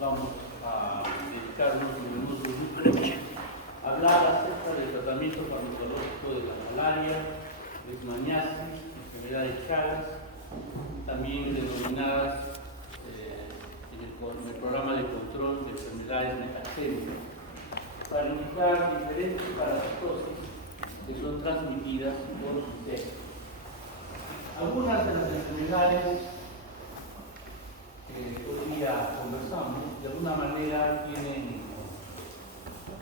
vamos a dedicar unos minutos muy breves a hablar acerca del tratamiento farmacológico de la malaria, leishmaniasis, enfermedad de Chagas, también denominadas en el programa de control de enfermedades metagénicas, para indicar diferentes parasitosis que son transmitidas por insectos. Algunas de las enfermedades que hoy día conversamos, de alguna manera tienen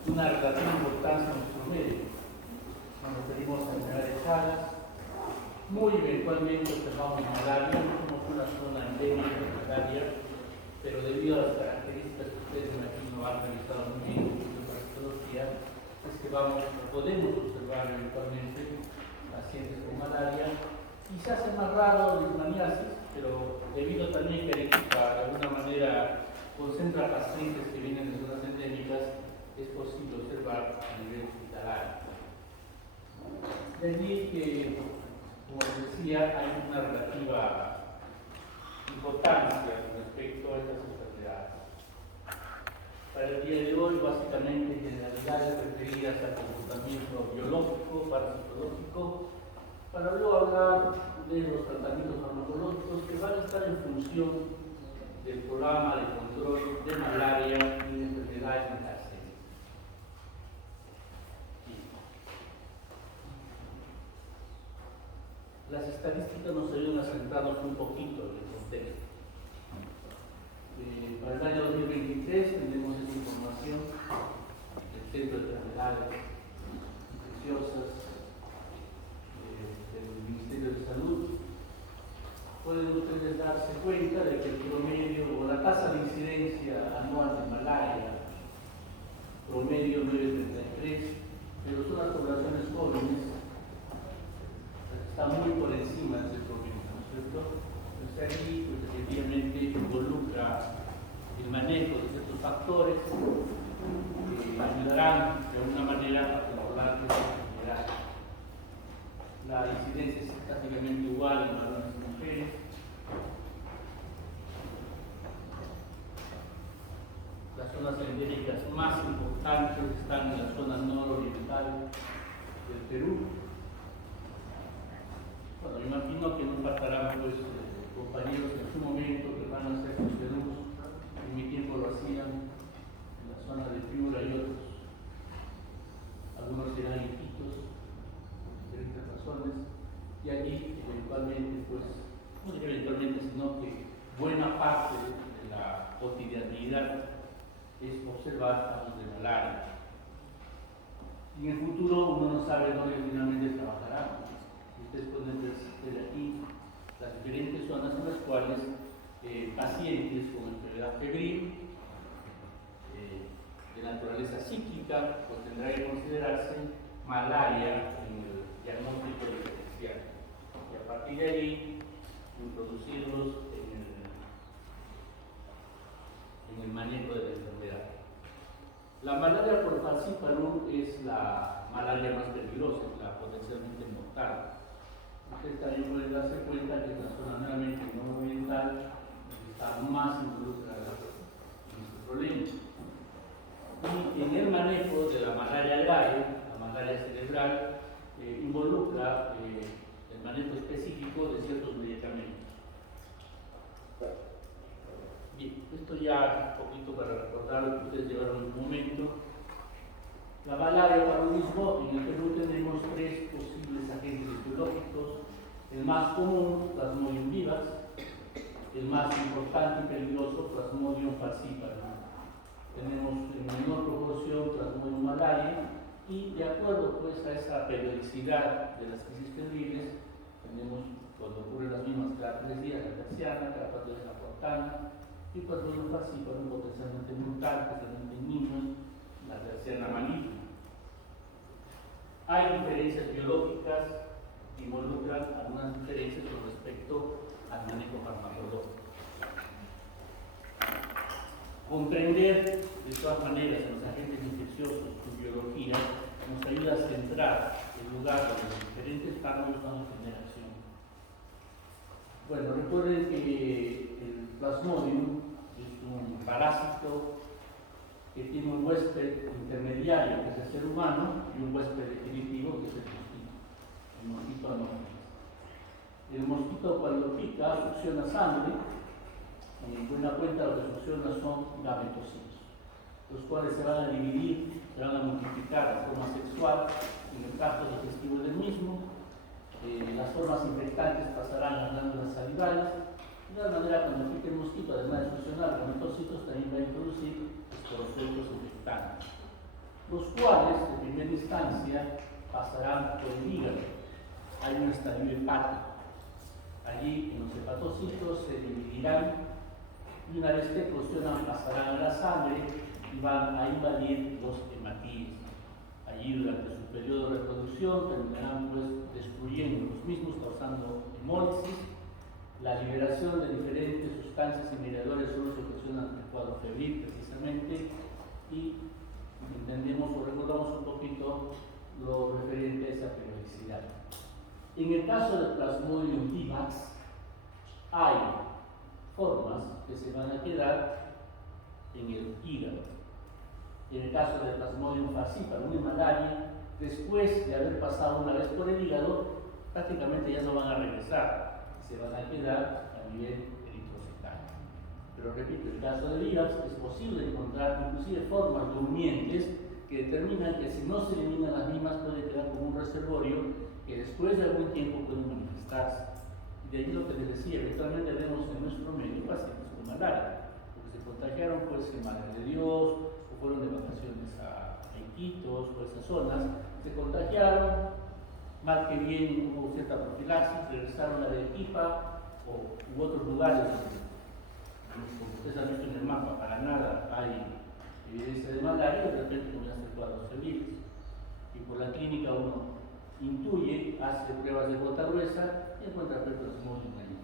una relativa importancia en nuestro medio. Nos referimos a enfermedades de Chagas, muy eventualmente observamos malaria, no somos una zona endémica de malaria, pero debido a las características que ustedes me imagino han realizado muy bien en la parasitología, es que podemos observar eventualmente pacientes con malaria. Quizás es más raro leishmaniasis, pero debido también que Arequipa de alguna manera concentra pacientes que vienen de zonas endémicas, es posible observar a nivel hospitalario. De allí que, como les decía, hay una relativa importancia con respecto a estas enfermedades. Para el día de hoy, básicamente, generalidades referidas al comportamiento biológico, parasitológico, para luego hablar de los tratamientos farmacológicos que van a estar en función del programa de control de malaria y de enfermedades metagénicas. Las estadísticas nos ayudan a centrarnos un poquito en el contexto. Para el año 2023 tenemos esta información del Centro de Enfermedades Infecciosas del Ministerio de Salud. Pueden ustedes darse cuenta de que el promedio o la tasa de incidencia anual de malaria, promedio 9,33, pero son las poblaciones jóvenes, está muy por encima de ese promedio, ¿no es cierto? Entonces aquí pues, efectivamente involucra el manejo de ciertos factores que ayudarán de alguna manera a controlar esta enfermedad. La incidencia es prácticamente igual en varones y mujeres. Las zonas endémicas más importantes están en la zona nororiental del Perú. Bueno, me imagino que no faltarán pues, compañeros en su momento que van a hacer sus Perú. En mi tiempo lo hacían en la zona de Piura y otros. Algunos eran Iquitos, por diferentes razones, y allí eventualmente, pues, no digo eventualmente, sino que buena parte de la cotidianidad es observar casos de malaria. Y en el futuro uno no sabe dónde finalmente trabajará. Ustedes pueden ver aquí las diferentes zonas en las cuales pacientes con enfermedad febril de naturaleza psíquica pues tendrá que considerarse malaria en el diagnóstico diferencial y a partir de ahí introducirlos en el manejo de la enfermedad. La malaria por falciparum es la malaria más peligrosa, la potencialmente mortal. Ustedes también pueden darse cuenta que en la zona nuevamente no oriental está más involucrada en este problema. Y en el manejo de la malaria grave, la malaria cerebral, involucra el manejo específico de ciertos medicamentos. Bien, esto ya un poquito para recordar lo que ustedes llevaron en un momento. La malaria paludismo, en el Perú tenemos 3 posibles agentes etiológicos. El más común, Plasmodium vivax, el más importante y peligroso, Plasmodium falciparum. Tenemos en menor proporción Plasmodium malariae y de acuerdo pues a esa periodicidad de las crisis febriles, tenemos cuando ocurren las mismas cada 3 días la terciana, cada 4 días la portana y Plasmodium falciparum potencialmente mortal, especialmente en niños, la terciana maligna. Hay diferencias biológicas que involucran algunas diferencias con respecto al manejo farmacológico. Comprender de todas maneras los agentes infecciosos, su biología, nos ayuda a centrar el lugar donde los diferentes fármacos van a tener acción. Bueno, recuerden que el Plasmodium es un un parásito que tiene un huésped intermediario, que es el ser humano, y un huésped definitivo, que es el mosquito anófilo. El mosquito, cuando pica, succiona sangre, y en buena cuenta lo que succiona son gametocitos, los cuales se van a dividir, se van a multiplicar de forma sexual en el tracto digestivo del mismo. Las formas infectantes pasarán a las glándulas salivales. De tal manera, cuando pique el mosquito, además de succionar gametocitos, también va a introducir esporocitos infectantes, los cuales, en primera instancia, pasarán por el hígado. Hay un estadio hepático. Allí, en los hepatocitos, se dividirán y una vez que eclosionan, pasarán a la sangre y van a invadir los hematíes. Allí, durante su periodo de reproducción, terminarán pues destruyendo los mismos, causando hemólisis. La liberación de diferentes sustancias y mediadores solo se ocasiona ante el cuadro febril, precisamente, y entendemos o recordamos un poquito lo referente a esa periodicidad. En el caso del Plasmodium vivax, hay formas que se van a quedar en el hígado. En el caso del Plasmodium falciparum en malaria, después de haber pasado una vez por el hígado, prácticamente ya no van a regresar, se van a quedar a nivel eritrocitario. Pero repito, en el caso de vivax es posible encontrar inclusive formas durmientes que determinan que si no se eliminan las mismas puede quedar como un reservorio que después de algún tiempo pueden manifestarse. De ahí lo que les decía, eventualmente vemos en nuestro medio pacientes con malaria, porque se contagiaron pues en Madre de Dios, o fueron de vacaciones a Iquitos o esas zonas, se contagiaron, mal que bien hubo cierta profilaxis, regresaron a Arequipa u otros lugares donde, como ustedes han visto en el mapa, para nada hay evidencia de malaria, de repente comienzan a hacer cuadros febriles. Y por la clínica uno intuye, hace pruebas de gota gruesa y encuentra Plasmodium allí.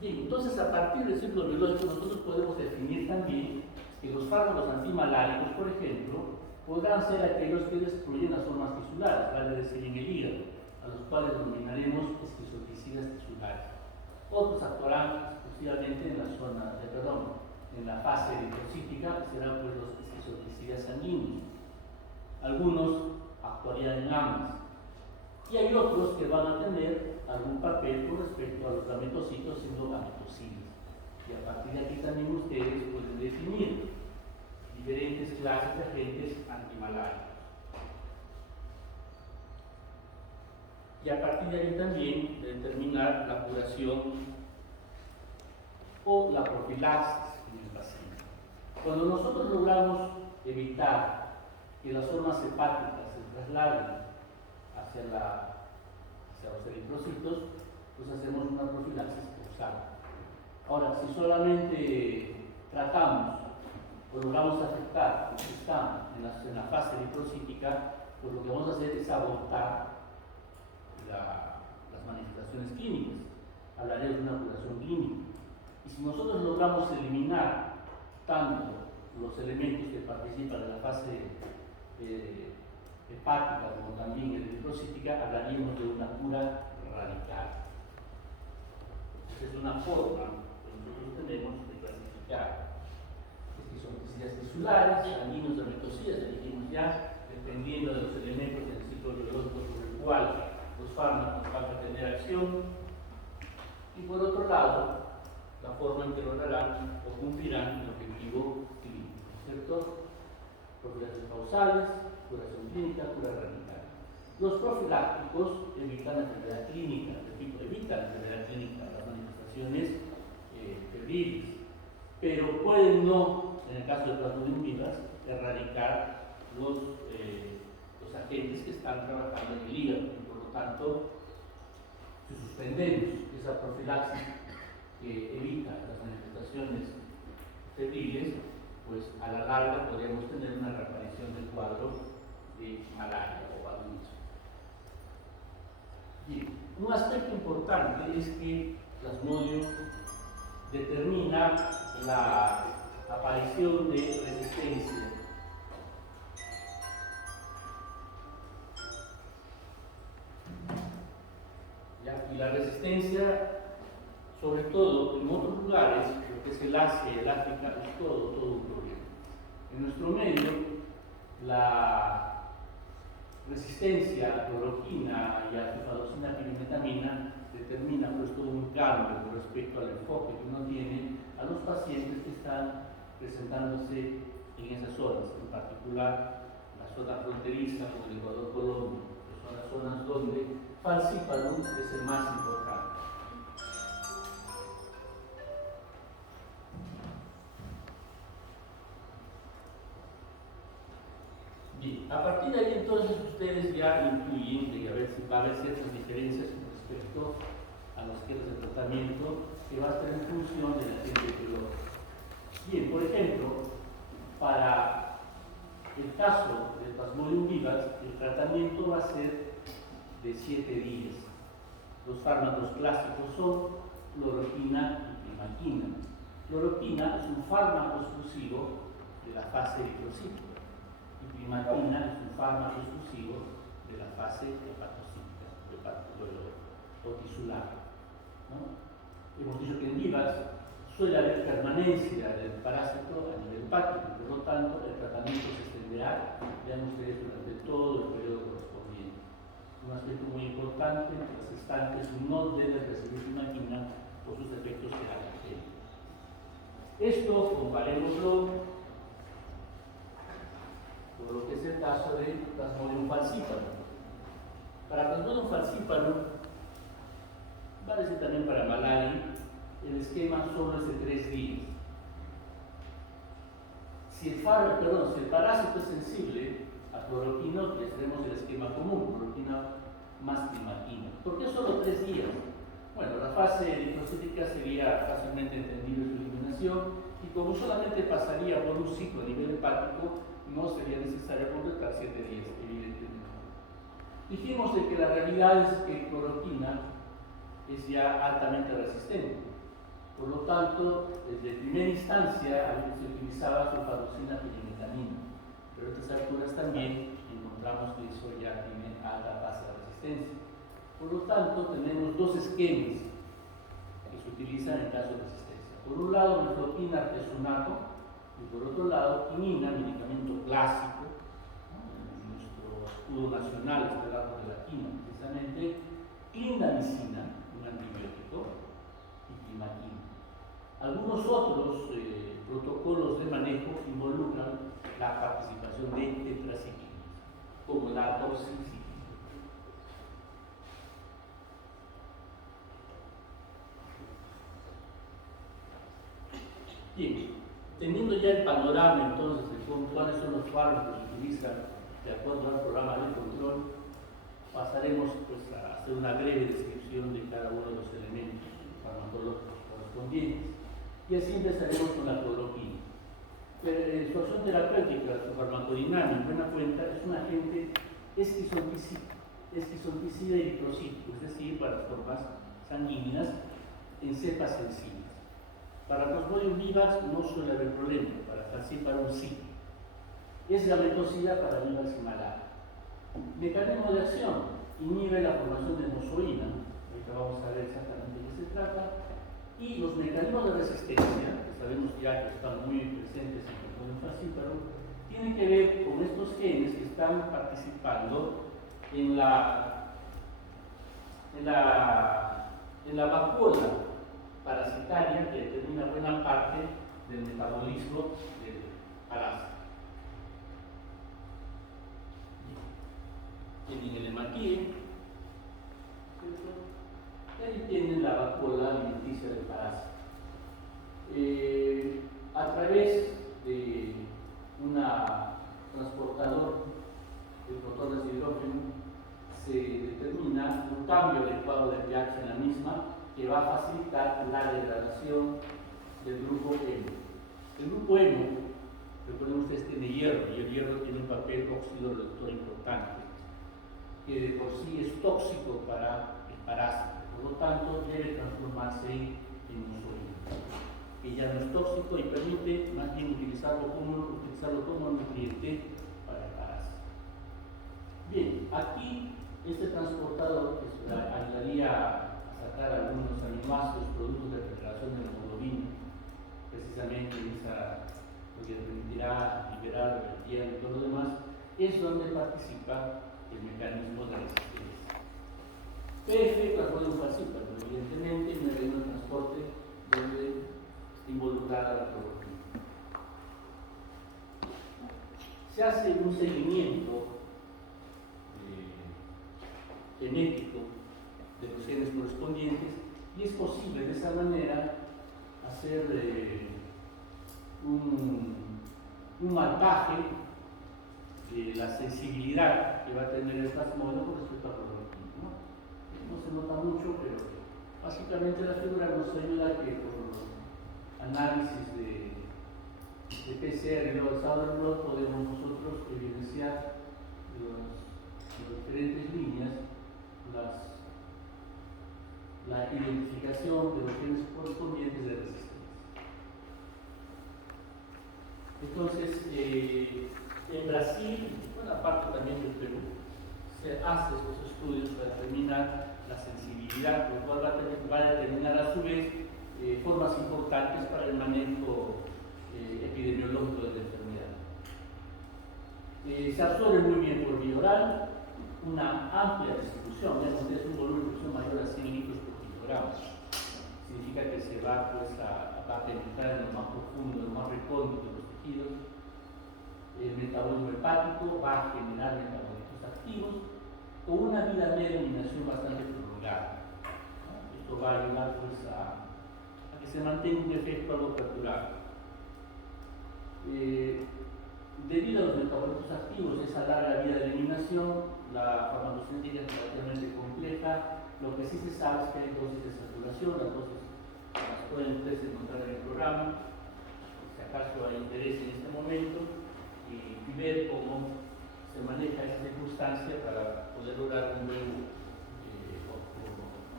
Bien, entonces a partir del ciclo biológico nosotros podemos definir también que los fármacos antimaláricos, por ejemplo, podrán ser aquellos que destruyen las formas tisulares, vale decir en el hígado, a los cuales denominaremos esquizoticidas tisulares. Otros actuarán exclusivamente en la zona de, en la fase eritrocítica, que serán pues los esquizoticidas sanguíneos. Algunos actuarían en ambas. Y hay otros que van a tener algún papel con respecto a los gametocitos siendo gametocidas. Y a partir de aquí también ustedes pueden definir diferentes clases de agentes antimaláricos. Y a partir de ahí también determinar la curación o la profilaxis en el paciente. Cuando nosotros logramos evitar que las formas hepáticas se trasladen hacia los eritrocitos, pues hacemos una profilaxis causal. Ahora, si solamente tratamos o logramos afectar los que están en la fase eritrocítica, pues lo que vamos a hacer es abortar las manifestaciones clínicas. Hablaré de una curación clínica. Y si nosotros logramos eliminar tanto los elementos que participan en la fase hepática como también eritrocítica, hablaríamos de una cura radical. Esa es una forma que nosotros tenemos de clasificar esquizoticidas tisulares, sanguíneos, gametocidas, ya dijimos ya, dependiendo de los elementos del ciclo biológico sobre el cual los fármacos van a tener acción. Y por otro lado, la forma en que lograrán o cumplirán el objetivo clínico, ¿cierto? Profilaxis causales, curación clínica, cura radical. Los profilácticos evitan la enfermedad clínica, repito, evitan la enfermedad clínica, las manifestaciones febriles, pero pueden no, en el caso de Plasmodium vivax, erradicar los agentes que están trabajando en el hígado, y por lo tanto, si suspendemos esa profilaxis que evita las manifestaciones febriles, pues a la larga podríamos tener una reaparición del cuadro de malaria o paludismo. Bien, un aspecto importante es que Plasmodium determina la aparición de resistencia. la resistencia, sobre todo en otros lugares, lo que es el Asia y el África, es todo un problema. En nuestro medio, la resistencia a la cloroquina y a la cefaloxina pirimetamina determina pues todo un cambio con respecto al enfoque que uno tiene a los pacientes que están presentándose en esas zonas, en particular la zona fronteriza con el Ecuador-Colombia, que son las zonas donde falciparum es el más importante. Bien, a partir de ahí entonces ustedes ya intuyen que va a haber ciertas diferencias con respecto a los esquemas de tratamiento que va a estar en función del agente etiológico. Bien, por ejemplo, para el caso del Plasmodium vivax, el tratamiento va a ser de 7 días. Los fármacos clásicos son cloroquina y primaquina. Cloroquina es un fármaco exclusivo de la fase eritrocítica y primaquina es un fármaco exclusivo de la fase hepatocítica o tisular, ¿no? Hemos dicho que en vivax suele haber permanencia del parásito a nivel hepático, por lo tanto el tratamiento se extenderá, vean ustedes, durante todo el periodo correspondiente. Un aspecto muy importante, las gestantes no deben recibir primaquina por sus efectos terapéuticos. Esto comparémoslo con lo que es el caso de Plasmodium falciparum. Para Plasmodium falciparum, vale decir también para malaria, el esquema solo es de 3 días. Si el parásito es sensible a cloroquina, utilizaremos el esquema común, cloroquina más primaquina. ¿Por qué solo 3 días? Bueno, la fase eritrocítica sería fácilmente entendible su eliminación y como solamente pasaría por un ciclo a nivel hepático, no sería necesario completar 7 días, evidentemente. Dijimos de que la realidad es que cloroquina es ya altamente resistente. Por lo tanto, desde primera instancia se utilizaba sulfadoxina pirimetamina, pero a estas alturas también encontramos que eso ya tiene alta tasa de resistencia. Por lo tanto, tenemos 2 esquemas que se utilizan en caso de resistencia. Por un lado, mefloquina artesonato y por otro lado, quinina, medicamento clásico, ¿no? En nuestro escudo nacional está hablando de la quina, precisamente, clindamicina, un antibiótico, y primaquina. Algunos otros protocolos de manejo involucran la participación de tetraciclinas, como la doxiciclina. Bien, teniendo ya el panorama entonces de cuáles son los fármacos que se utilizan de acuerdo al programa de control, pasaremos pues, a hacer una breve descripción de cada uno de los elementos farmacológicos correspondientes. Y así empezaremos con la cloroquina. Su acción terapéutica, su farmacodinámica, en buena cuenta, es un agente esquizolticida eritrocítico, es decir, para las formas sanguíneas en cepas sensibles. Para Plasmodium vivax no suele haber problema, para falciparum sí. Es gametocida para vivax y malaria. Mecanismo de acción: inhibe la formación de mozoína, ahorita vamos a ver exactamente de qué se trata. Y los mecanismos de resistencia, que sabemos ya que están muy presentes en el Plasmodium falciparum, tienen que ver con estos genes que están participando en la vacuola parasitaria que determina buena parte del metabolismo del parásito. Tienen el hemaquín, y ahí tienen la vacuola alimenticia del parásito. A través de un transportador de protones de hidrógeno se determina un cambio adecuado de pH en la misma que va a facilitar la degradación del grupo hemo. El grupo hemo, recuerden ustedes, tiene hierro y el hierro tiene un papel oxidorreductor importante que de por sí es tóxico para el parásito. Por lo tanto, debe transformarse en mozoína, que ya no es tóxico y permite más bien utilizarlo como nutriente para el parásito. Bien, aquí este transportador ayudaría a matar algunos aminoácidos productos de la preparación de la hemoglobina, precisamente lo que permitirá liberar el hierro y todo lo demás, es donde participa el mecanismo de resistencia. PF pueden participar, pero evidentemente en el reino de transporte donde está involucrada la cloroquina. Se hace un seguimiento genético de los genes correspondientes y es posible de esa manera hacer un marcaje de la sensibilidad que va a tener el plasmódio con respecto a la cloroquina, ¿no? No se nota mucho, pero básicamente la figura nos ayuda a que por análisis de PCR y luego de Sauerbrot podemos nosotros evidenciar las diferentes líneas la identificación de los genes correspondientes de resistencia. Entonces, en Brasil, bueno, aparte también del Perú, se hace estos estudios para determinar la sensibilidad, lo cual va a determinar a su vez formas importantes para el manejo epidemiológico de la enfermedad. Se absorbe muy bien por vía oral, una amplia distribución, es un volumen de distribución mayor a 100 litros por kilogramo. Significa que se va pues, a penetrar en lo más profundo, en lo más recóndito de los tejidos. El metabolismo hepático va a generar metabolitos activos con una vida media de eliminación bastante prolongada, ¿no? Esto va a ayudar pues, a que se mantenga un efecto algo perdurable. Debido a los metabolitos activos, esa larga vida de eliminación, la farmacocinética es relativamente compleja. Lo que sí se sabe es que hay dosis de saturación, las dosis las pueden ustedes encontrar en el programa, si acaso hay interés en este momento, y ver cómo se maneja esa circunstancia para poder lograr un buen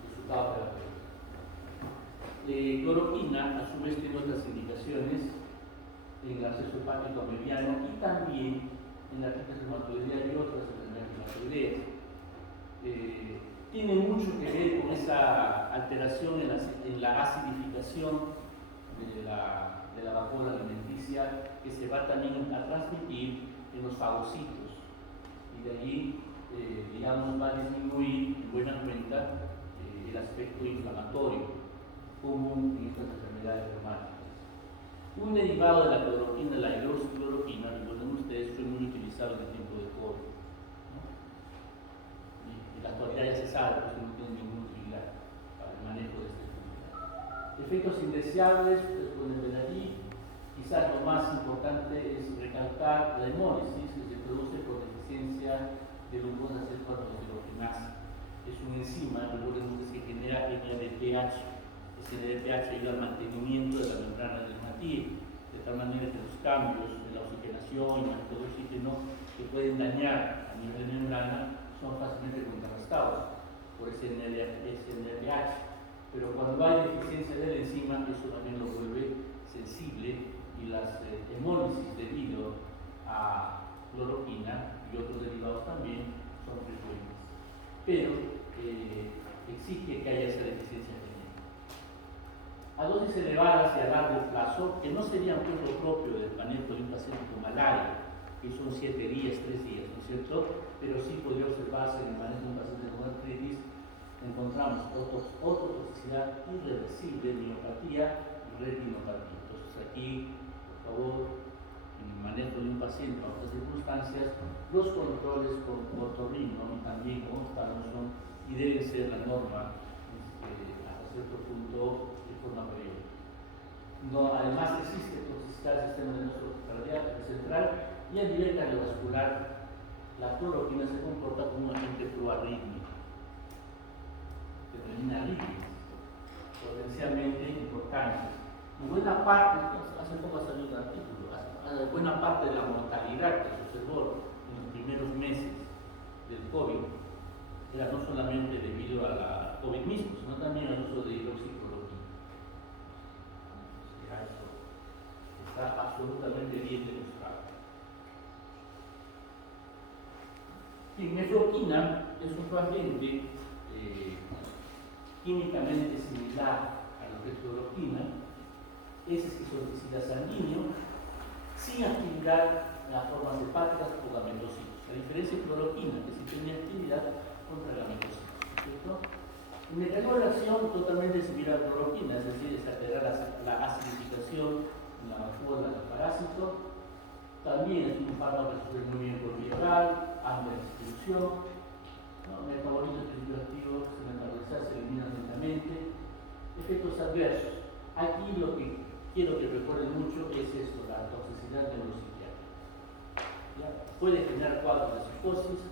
resultado terapéutico. Cloroquina, a su vez, tiene otras indicaciones en el absceso hepático mediano y también en la artritis reumatoidea y otras enfermedades reumatoideas. Tiene mucho que ver con esa alteración en la acidificación de la vacuola alimenticia que se va también a transmitir en los fagocitos y de allí, digamos, va a disminuir en buena cuenta el aspecto inflamatorio común en estas enfermedades reumáticas. Un derivado de la cloroquina, la hidroxicloroquina, recuerden ustedes, fue muy utilizado en el tiempo de COVID, ¿no? Y en la actualidad ya se sabe que no tiene ninguna utilidad para el manejo de esta enfermedad. Efectos indeseables, ustedes pueden ver allí. Quizás lo más importante es recalcar la hemólisis que se produce por deficiencia de glucosa 6,4-hidrogenasa. Es una enzima, recuerden ustedes, que genera NADPH. Ese NADPH ayuda al mantenimiento de la membrana del matil, de tal manera que los cambios en la oxigenación y el de oxígeno que pueden dañar a nivel de membrana son fácilmente contrarrestados por ese NADPH. Pero cuando hay deficiencia de la enzima, eso también lo vuelve sensible y las hemólisis debido a cloroquina y otros derivados también son frecuentes. Pero exige que haya esa deficiencia genética. A dosis elevadas y a largo plazo, que no serían pues lo propio del manejo de un paciente con malaria, que son 7 días, 3 días, ¿no es cierto? Pero sí podría observarse en el manejo de un paciente con artritis, encontramos ototoxicidad irreversible, miopatía y retinopatía. Entonces aquí, por favor, en el manejo de un paciente bajo estas circunstancias, los controles con otorrino y también con oftalmo y deben ser la norma hasta cierto punto de forma periódica. No, además existe toxicidad del sistema nervioso cardíaco central y a nivel cardiovascular la cloroquina se comporta como un agente proarrítmico. Determina arritmias potencialmente importantes. Y buena parte, hace poco salió un artículo, buena parte de la mortalidad que se observó en los primeros meses del COVID era no solamente debido a la COVID mismo, sino también al uso de hidroxicloroquina. Eso está absolutamente bien demostrado. Y nefroquina es un agente químicamente similar a lo que es cloroquina, es esquizoticida sanguíneo, sin actividad en las formas hepáticas o gametocitos. La diferencia de cloroquina, que sí tiene actividad contra gametocitos, ¿cierto? El mecanismo de acción totalmente similar a la cloroquina, es decir, es acelerar la acidificación en la vacuola del parásito. También es un fármaco que se puede muy bien por vía oral, amplia distribución, ¿no? Metabolitos activos, se metabolizan, se eliminan lentamente. Efectos adversos. Aquí lo que quiero que recuerden mucho es esto, la toxicidad neuropsiquiátrica. ¿Ya? Puede generar cuadros de psicosis,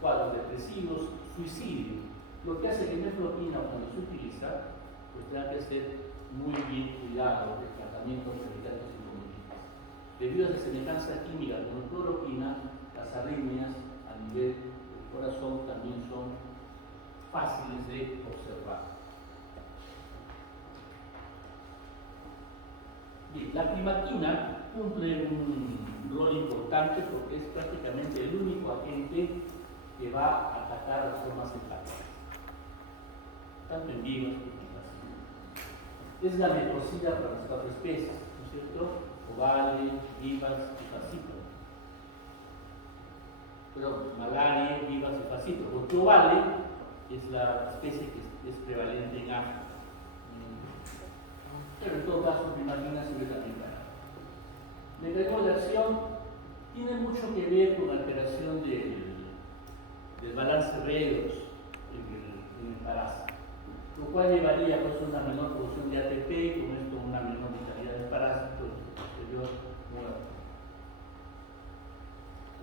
cuadros depresivos, suicidio. Lo que hace que la nefroquina, cuando se utiliza, pues tenga que ser muy bien cuidado el tratamiento para evitar los inconvenientes. Debido a la semejanza química con la cloroquina, las arritmias a nivel del corazón también son fáciles de observar. Bien, la climaquina cumple un rol importante porque es prácticamente el único agente que va a atacar las formas hepáticas, tanto en vivas como en vacías. Es la metocida para las 4 especies, ¿no es cierto? Ovale, vivas y fascículo. Perdón, malaria, vivas y fascículo. Porque ovale es la especie que es prevalente en África. Pero en todo caso, climaquina sirve también para. El mecanismo de acción tiene mucho que ver con la alteración del balance redox en el parásito, lo cual llevaría pues, a una menor producción de ATP y con esto una menor vitalidad del parásito y su posterior muerte.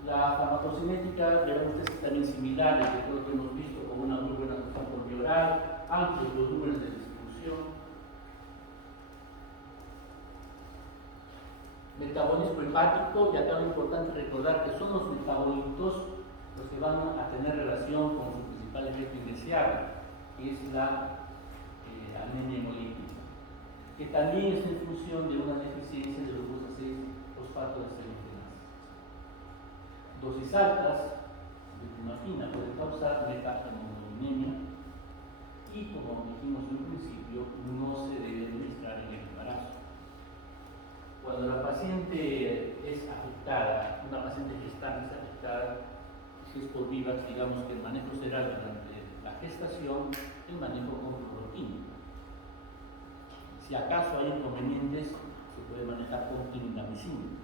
La farmacocinética, debemos decir, también similar, de todo lo que hemos visto, con una muy buena acción por vía oral, amplios volúmenes de distribución. Metabolismo hepático, y acá lo importante es recordar que son los metabolitos los que van a tener relación con su principal efecto indeseable, que es la anemia hemolítica, que también es en función de una deficiencia de los glucosa 6 fosfato de serotonina. Dosis altas de climaquina pueden causar metahemoglobinemia y, como dijimos en un principio, no se debe administrar en el embarazo. Cuando la paciente es afectada, una paciente gestante es afectada, si es por vivas, digamos que el manejo será durante la gestación, el manejo con cloroquina. Si acaso hay inconvenientes, se puede manejar con clindamicina.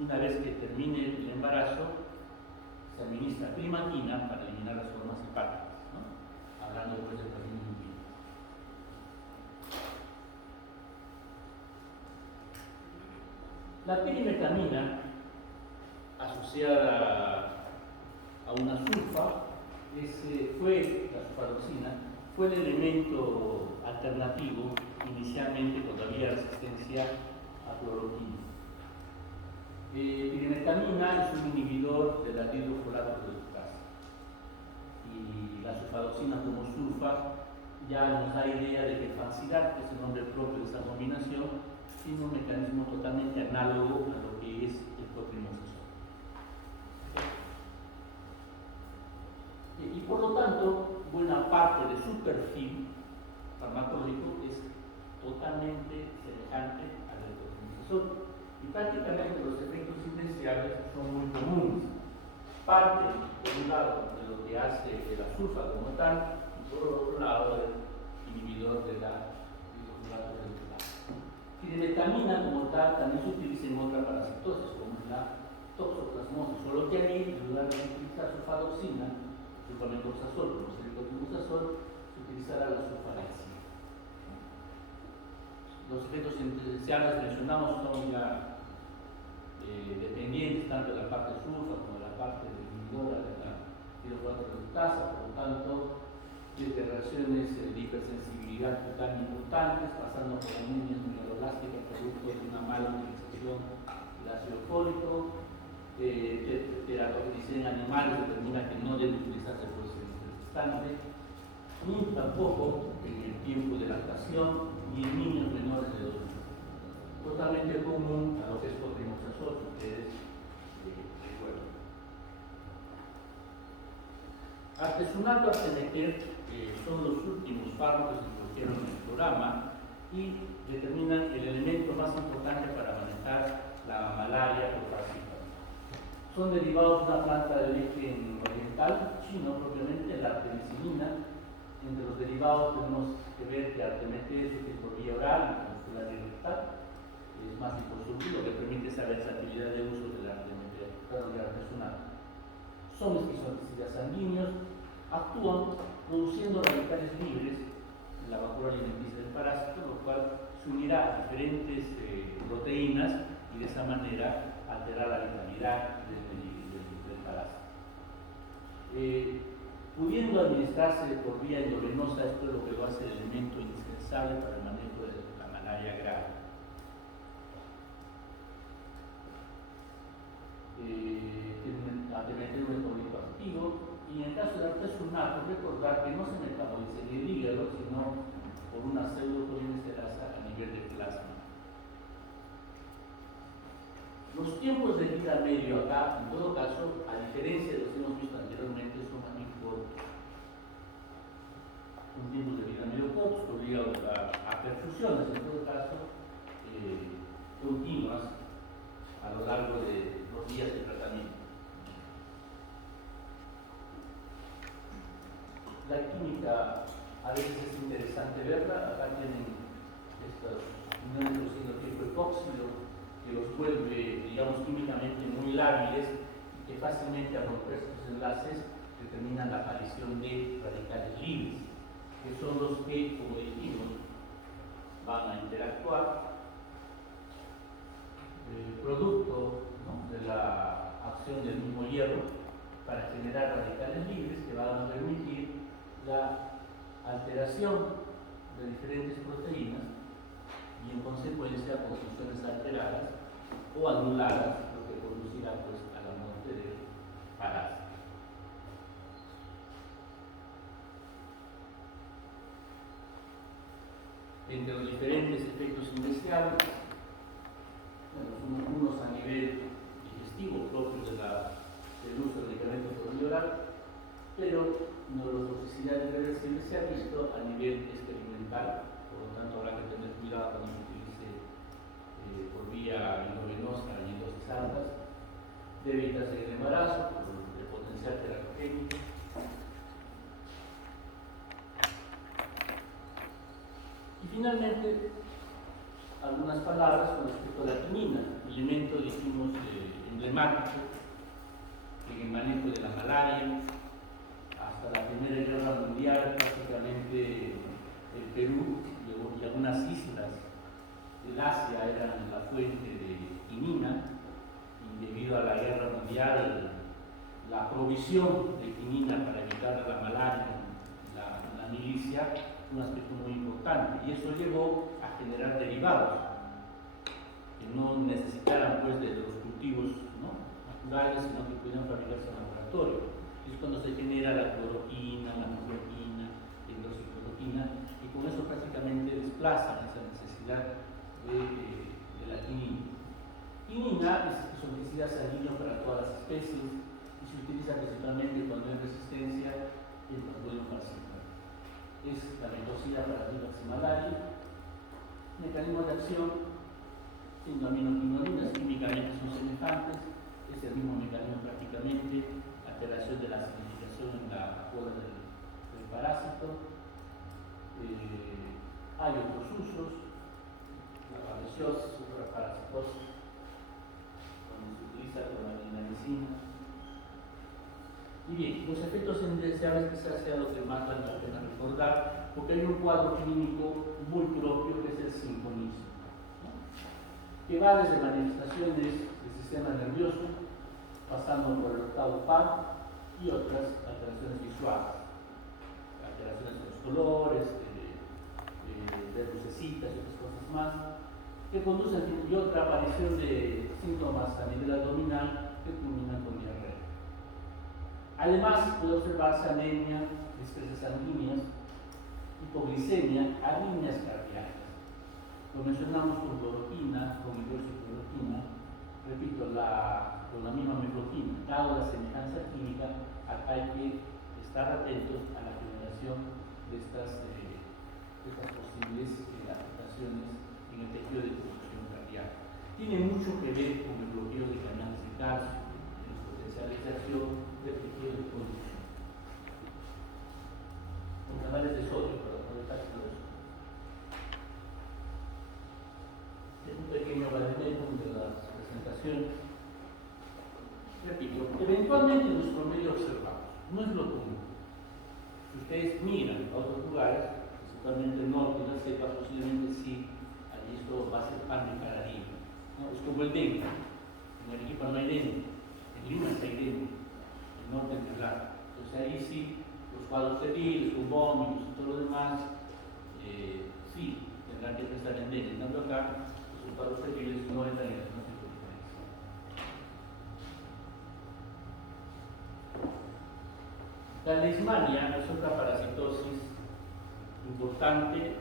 Una vez que termine el embarazo, se administra climaquina para eliminar las formas hepáticas, ¿no? Hablando después del tratamiento in vivo. La pirimetamina, asociada a una sulfa, fue la sulfadoxina, fue el elemento alternativo inicialmente cuando había resistencia a cloroquina. Pirimetamina es un inhibidor del anhidrofolato reductasa y la sulfadoxina como sulfa ya nos da idea de que Fancirat, que es el nombre propio de esta combinación, tiene un mecanismo totalmente análogo a lo que es el cotrimazosol. Y por lo tanto, buena parte de su perfil farmacológico es totalmente semejante al del cotrimazosol. Y prácticamente los efectos indeseables son muy comunes. Parte, por un lado, de lo que hace la sulfa como tal, y por otro lado, el inhibidor de la hidrofolato reductasa. Pirimetamina como tal también se utiliza en otra parasitosis, como la toxoplasmosis, solo que aquí, en lugar de utilizar sulfadoxina, sulfamethoxazol, como es el cotrimazosol, se utilizará la sulfalaxina. Los efectos indeseables mencionamos son ya dependientes tanto de la parte sulfa como de la parte inhibidora de la hidrofolato reductasa, por lo tanto, desde reacciones de hipersensibilidad cutánea importantes, pasando por anemias mieloblásticas producto de una mala utilización del ácido fólico, teratogenicida en animales determina que no debe utilizarse por ese instante, ni tampoco en el tiempo de lactación ni en niños menores de 2 años. Totalmente común a lo que es cotrimazosol, que ustedes recuerdan. Artesunato, artemeter son los últimos fármacos que incluyeron en el programa y determinan el elemento más importante para manejar la malaria por parasita. Son derivados de una planta de origen oriental, chino propiamente, la artemisinina. Entre los derivados tenemos que ver que artemeter es por vía oral, muscular y rectal, es más liposoluble, lo que permite esa versatilidad de uso del artemeter, del artesunato. Son esquizoticidas sanguíneos, actúan produciendo radicales libres en la vacuna alimenticia del parásito, lo cual se unirá a diferentes proteínas y de esa manera alterar la vitalidad del parásito. Pudiendo administrarse por vía endovenosa, esto es lo que lo hace el elemento indispensable para el manejo de la malaria grave. Tiene un metabolismo activo y en el caso del artesunato, recordar que no se metaboliza en el hígado, sino por una pseudocolinesteasa a nivel de plasma. Los tiempos de vida medio acá, en todo caso, a diferencia de los que hemos visto anteriormente, son más bien cortos. Son tiempos de vida medio cortos, obligados a perfusiones, en todo caso, continuas a lo largo de los días de tratamiento. La química a veces es interesante verla. Acá tienen estos uniones de tipo epóxido que los vuelve, digamos, químicamente muy lábiles y que fácilmente al romper sus enlaces determinan la aparición de radicales libres, que son los que, como dijimos, van a interactuar producto, ¿no?, de la acción del mismo hierro para generar radicales libres que van a permitir la alteración de diferentes proteínas y en consecuencia con funciones alteradas o anuladas, lo que conducirá pues a la muerte del parásito. Entre los diferentes efectos indeseables, bueno, unos a nivel digestivo propios del uso del medicamento por vía oral, pero neurotoxicidad irreversible se ha visto a nivel experimental, por lo tanto habrá que tener cuidado cuando se utilice por vía endovenosa y en dosis altas, debe evitarse el embarazo por el potencial terapéutico. Y finalmente, algunas palabras con respecto a la quinina, elemento, dijimos, emblemático en el manejo de la malaria. Hasta la Primera Guerra Mundial, prácticamente el Perú y algunas islas del Asia eran la fuente de quinina, y debido a la Guerra Mundial, la provisión de quinina para evitar la malaria en la milicia un aspecto muy importante, y eso llevó a generar derivados que no necesitaran pues de los cultivos, ¿no?, naturales, sino que pudieran fabricarse en laboratorio. Es cuando se genera la cloroquina, la cloroquina, la hidroxicloroquina, y con eso prácticamente desplazan esa necesidad de la quinina. Quinina es esquizofrenia sanguíneo para todas las especies y se utiliza principalmente cuando hay resistencia y el plasmodium falciparum. Es la metoxina para la malaria. Mecanismo de acción, siendo aminoquinolinas, químicamente son semejantes, es el mismo mecanismo prácticamente, alteración de la acidificación en la cola del parásito. Hay otros usos, la parasitosis, otra parasitosis, donde se utiliza con la clindamicina. Y bien, los efectos indeseables quizás sea lo que más vale la pena recordar, porque hay un cuadro clínico muy propio que es el sinfonismo, ¿no?, que va desde manifestaciones del sistema nervioso, pasando por el octavo PAN y otras alteraciones visuales, alteraciones de los colores, de lucecitas y otras cosas más, que conducen, y otra aparición de síntomas a nivel abdominal que culminan con diarrea. Además, puede observarse anemia, discrecias sanguíneas, hipoglicemia, arritmias cardíacas. Lo mencionamos con cloroquina, con hidroxicloroquina, repito, con la misma mefloquina. Dado la semejanza química, acá hay que estar atentos a la generación de estas posibles afectaciones en el tejido de producción cardíaca. Tiene mucho que ver con el bloqueo de canales de calcio, en la potencialización del tejido de producción. Con canales de sodio, para aprovechar todo eso. Es un pequeño vademecum de las presentaciones. Repito, eventualmente nuestro medio observamos, no es lo común. Si ustedes miran a otros lugares, principalmente el norte y la selva, posiblemente sí, allí esto va a ser pan de cada día, ¿no? Es como el dengue. En Arequipa no hay dengue, en Lima sí hay dengue, en el norte es claro. Entonces ahí sí, los cuadros feriles, con vómitos y todo lo demás, sí, tendrán que pensar en dengue. En tanto acá, los cuadros feriles no entran en el diagnóstico. La leishmania es otra parasitosis importante,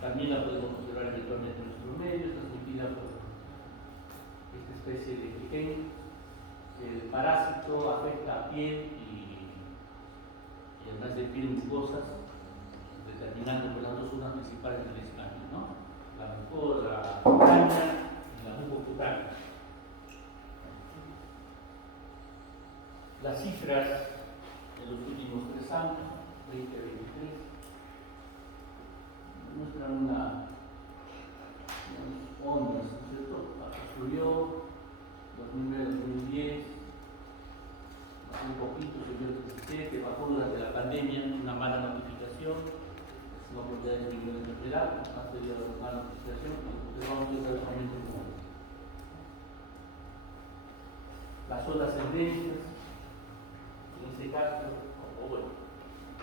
también la podemos observar habitualmente en nuestro medio, es transmitida por esta especie de piquén. El parásito afecta a piel y además de piel mucosas, determinando por las dos zonas principales de la leishmania, ¿no? La mucosa cutánea y la mucocutánea. Las cifras en los últimos 3 años, 2023, muestran unas ondas, ¿no es cierto? Subió 2009-2010, un poquito, subió el 17, bajó durante la pandemia, una mala notificación, no porque haya disminuido de enfermedad, más debido a la mala notificación, observamos que es aumento común. Las olas endémicas, en este caso, bueno,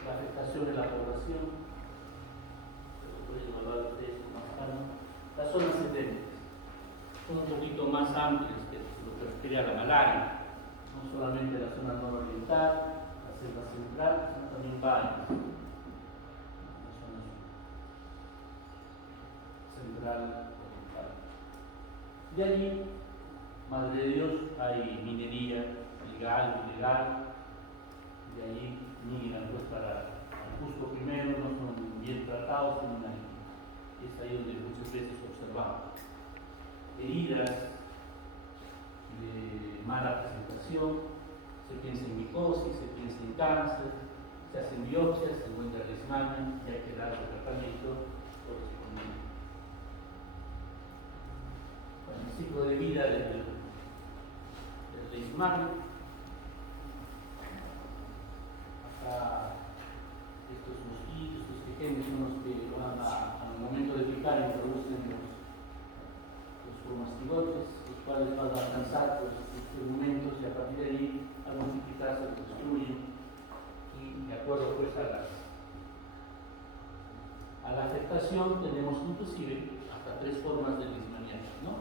la afectación de la población, eso pueden evaluar ustedes con más calma. Las zonas endémicas son un poquito más amplias que lo que refiere a la malaria, no solamente la zona nororiental, la selva central, sino también varias, la zona central oriental. De allí, Madre de Dios, hay minería legal, ilegal. De ahí migran pues para el Cusco primero, no son bien tratados, tienen ahí. Es ahí donde muchas veces observamos heridas de mala presentación, se piensa en micosis, se piensa en cáncer, se hacen biopsias, se encuentra leishmania y hay que dar el tratamiento correspondiente. Bueno, el ciclo de vida del leishmania. Estos mosquitos, estos pequeños son los que van al momento de picar introducen los mastigotes, los cuales van a alcanzar pues, estos momentos y a partir de ahí al multiplicarse se destruyen y de acuerdo pues a la afectación tenemos inclusive hasta 3 formas de leishmaniasis, ¿no?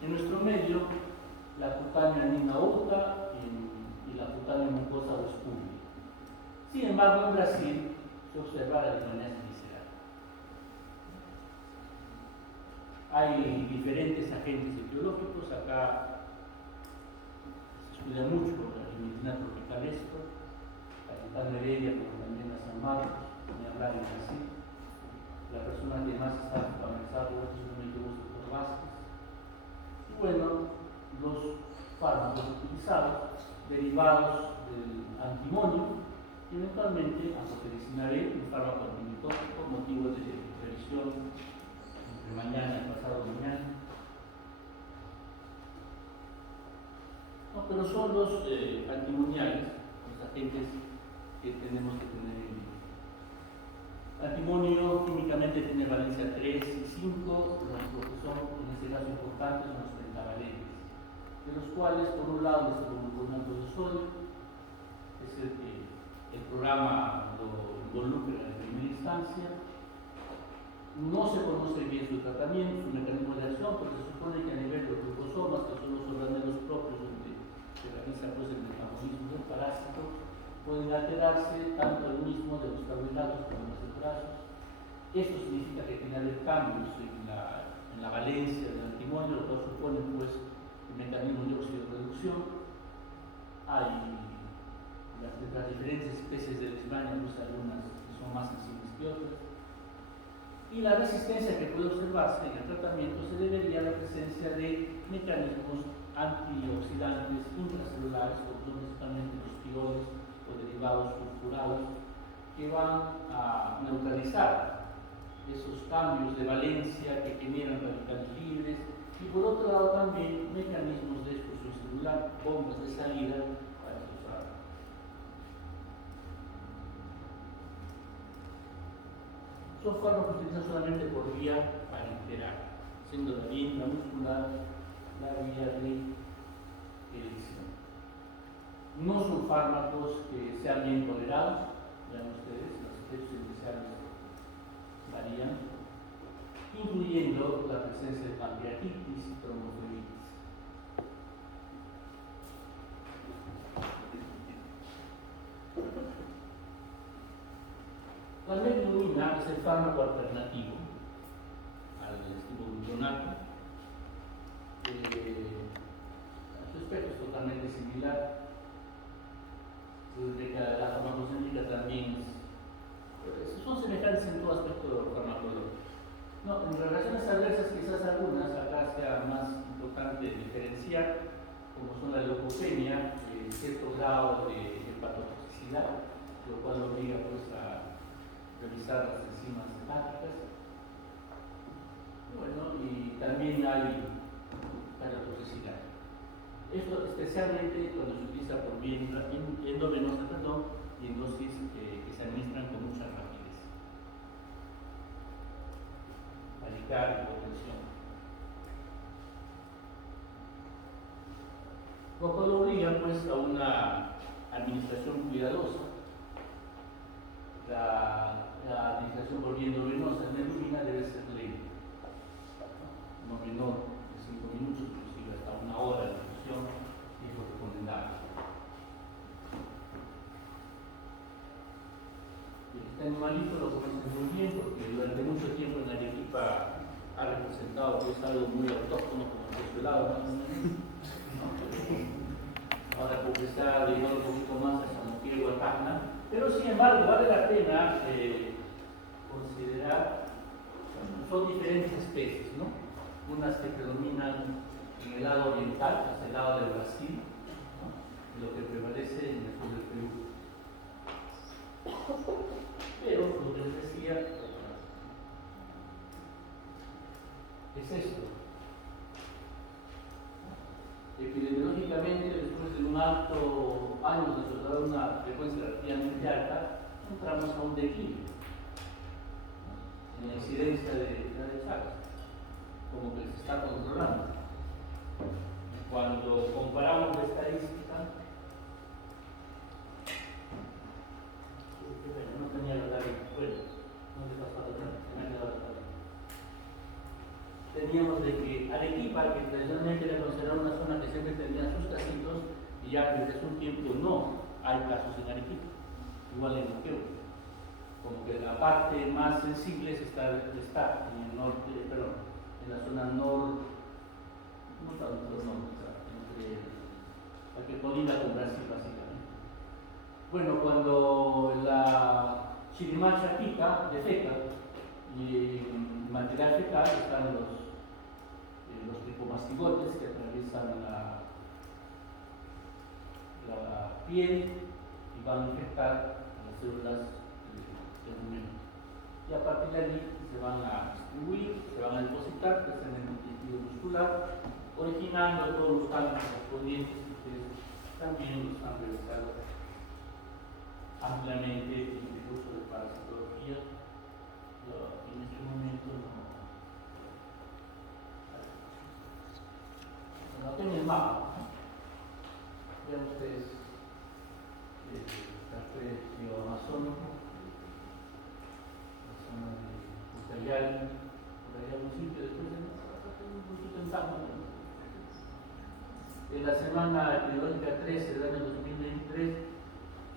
En nuestro medio la cutánea anina aorta y la cutánea mucosa oscura. Sin embargo, en Brasil se observa la leishmaniasis visceral. Hay diferentes agentes etiológicos. Acá se estudia mucho la medicina tropical esto, la Quintana Heredia, como también la San Marcos, ni hablar en Brasil. La persona que más está familiarizada por esto es un médico Dr. Vázquez. Y bueno, los fármacos utilizados, derivados del antimonio, y eventualmente amphotericina B, un fármaco antimitóxico, motivo de revisión entre mañana y pasado mañana. No, pero son los antimoniales, los agentes que tenemos que tener en mente. El antimonio químicamente tiene valencia 3 y 5, los que son en este caso importantes son los pentavalentes, de los cuales por un lado está el gluconato de sodio, es el que el programa lo involucra en primera instancia. No se conoce bien su tratamiento, su mecanismo de acción, porque se supone que a nivel de los glucosomas, que son los organelos propios donde se realiza pues, el metabolismo del parásito, pueden alterarse tanto el mismo de los carbohidratos como los celulosos. Esto significa que tiene que haber cambios en la valencia del antimonio, lo cual supone pues, el mecanismo de oxidorreducción. Hay las diferentes especies de tenemos algunas que son más sensibles que otras. Y la resistencia que puede observarse en el tratamiento se debería a la presencia de mecanismos antioxidantes intracelulares, como son principalmente los tioles o derivados sulfurados, que van a neutralizar esos cambios de valencia que generan radicales libres, y por otro lado también mecanismos de expulsión celular, bombas de salida para esos fármacos. Son fármacos utilizados solamente por vía parenteral, siendo la vía intramuscular la vía de elección. No son fármacos que sean bien tolerados, vean ustedes, los efectos iniciales varían, incluyendo la presencia de pancreatitis y tromboflebitis. La metformina es el fármaco alternativo al estimulogluconato. Su aspecto es totalmente similar. Desde que la farmacogénica también son semejantes en todo aspecto farmacológico. No, en relaciones adversas, quizás algunas, acá sea más importante diferenciar, como son la leucopenia, cierto grado de hepatotoxicidad, lo cual obliga pues a revisar las enzimas hepáticas. Bueno, y también hay cardiotoxicidad. Esto especialmente cuando se utiliza por vía endovenosa, y en dosis que se administran con mucha rapidez. Radical y hipotensión. Lo cual obliga pues a una administración cuidadosa. La administración por vía endovenosa en heroína debe ser lenta, no menor de 5 minutos, inclusive hasta 1 hora de infusión es lo recomendable. Este animalito lo conocen muy bien porque durante mucho tiempo en Arequipa ha representado pues algo muy autóctono como el helado, ahora como que está llegando un poquito más a San Miguel o a Tacna, pero sin embargo vale la pena considerar, son diferentes especies, ¿no? Unas que predominan en el lado oriental, hacia el lado del Brasil, ¿no? Y lo que prevalece en el sur del Perú. Pero lo que les decía es esto. Epidemiológicamente, después de un alto año de una frecuencia relativamente alta, entramos a un declive en la incidencia de la desastre, como que se está controlando. Cuando comparamos la estadística, no tenía la tarea, bueno, no te pasó la tarea, se me ha quedado la tarea. Teníamos de que Arequipa, que tradicionalmente era considerada una zona que siempre tenía sus casitos, y ya desde hace un tiempo no hay casos en Arequipa, igual en Moqueo. Como que la parte más sensible está en el norte, perdón, en la zona norte, no tanto norte, entre la que colinda con Brasil básicamente. Bueno, cuando la chirimacha pica, defeca, y en material fecal están los tricomastigotes que atraviesan la piel y van a infectar a las células del humano. Y a partir de allí se van a distribuir, se van a depositar, especialmente en el tejido muscular, originando todos los cambios correspondientes que ustedes también los han realizado ampliamente en el curso de parasitología. En este momento no tengo el mapa, ¿no? Vean ustedes el carpio amazónico, la zona de Ucayali, por allá un sitio, después un sitio en Tacna. En la semana epidemiológica 13 del año 2023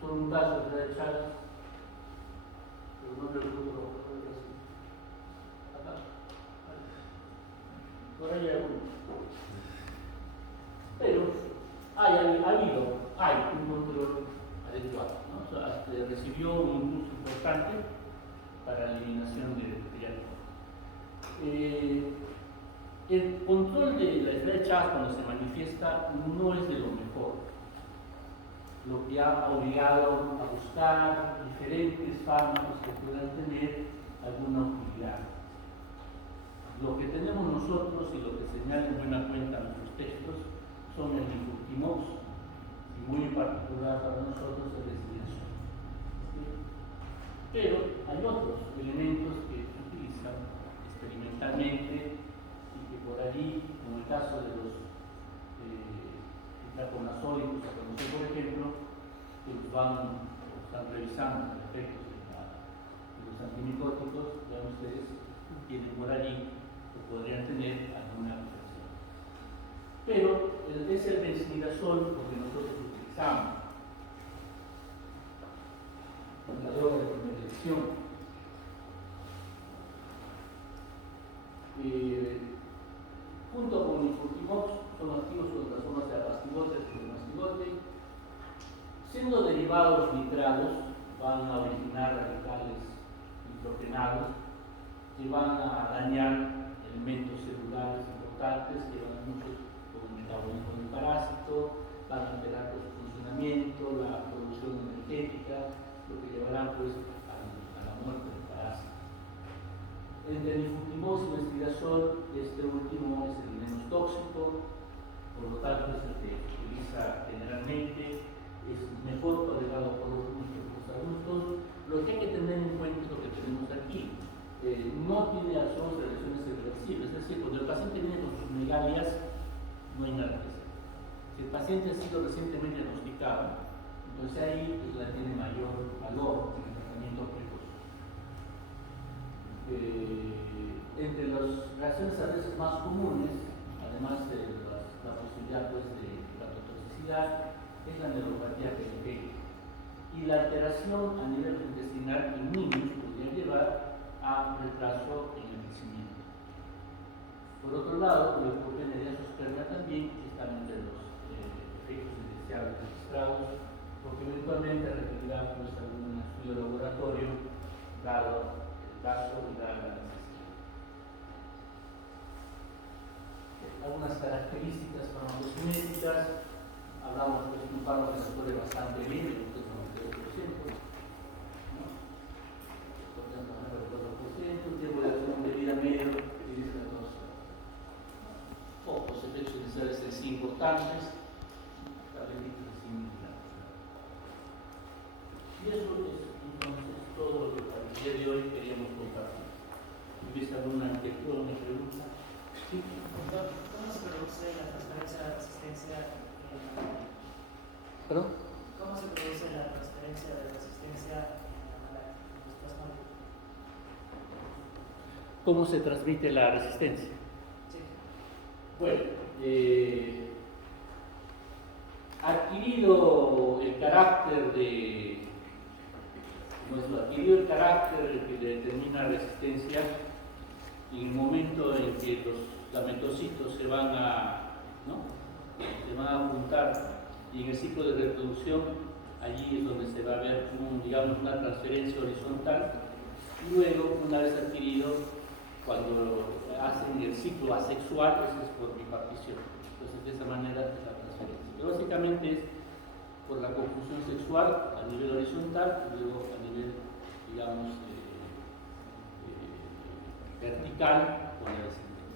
son un caso de Chagas recibió un impulso importante para la eliminación del triatlón. El control de la enfermedad de Chagas cuando se manifiesta no es de lo mejor, lo que ha obligado a buscar diferentes fármacos que puedan tener alguna utilidad. Lo que tenemos nosotros y lo que señala en buena cuenta nuestros textos son el infurtimox y muy en particular para nosotros el resilienzo. Pero hay otros elementos que se utilizan experimentalmente y que por allí, como el caso de los itraconazólicos, por ejemplo, que están revisando los efectos de los antimicóticos, ya ustedes tienen por allí o podrían tener alguna afección. Pero es el benzimidazol lo que nosotros utilizamos, la droga de primera elección. Junto con el infurtimox son activos contra las formas de apastigote y el mastigote. Siendo derivados nitrados, van a originar radicales nitrogenados que van a dañar elementos celulares importantes que van a mucho con el metabolismo del parásito, van a alterar su funcionamiento, la producción energética, lo que llevará pues a la muerte del parásito. Entre el infurtimox y el mestidazol, este último es el menos tóxico, por lo tanto es el que se utiliza generalmente, es mejor tolerado por los adultos. Lo que hay que tener en cuenta es lo que tenemos aquí. No tiene acción de reacciones irreversibles, es decir, cuando el paciente viene con sus megalias, no hay nada que hacer. Si el paciente ha sido recientemente diagnosticado, entonces ahí pues, tiene mayor valor en el tratamiento precoz. Entre las reacciones a veces más comunes, además de la posibilidad pues, de hepatotoxicidad, es la neuropatía periférica. Y la alteración a nivel intestinal en niños podría llevar a un retraso en el crecimiento. Por otro lado, la leucopenia azoospermia también está entre los efectos indeseables registrados, porque eventualmente requerirá pues, algún estudio de laboratorio dado el caso y dada la necesidad. Algunas características farmacocinéticas. Hablamos de un fármaco que se bastante bien, el 92%, ¿no? Un tiempo de acción de vida medio de 10 a 12 horas. Pocos efectos iniciales en sí importantes, tabletitas similares. Y eso es entonces todo lo que para el día de hoy queríamos compartir. ¿Viste alguna inquietud, alguna pregunta? Sí. ¿Cómo se produce la transferencia de resistencia? ¿Perdón? ¿Cómo se produce la transferencia de resistencia en los plasmónicos? ¿Cómo se transmite la resistencia? Sí. Bueno, adquirido el carácter que determina resistencia, y en el momento en que los gametocitos se van a juntar y en el ciclo de reproducción, allí es donde se va a ver una transferencia horizontal, y luego, una vez adquirido, cuando hacen el ciclo asexual, eso es por bipartición. Entonces, de esa manera es la transferencia. Pero básicamente es por la confusión sexual a nivel horizontal y luego a nivel, vertical con la descendencia.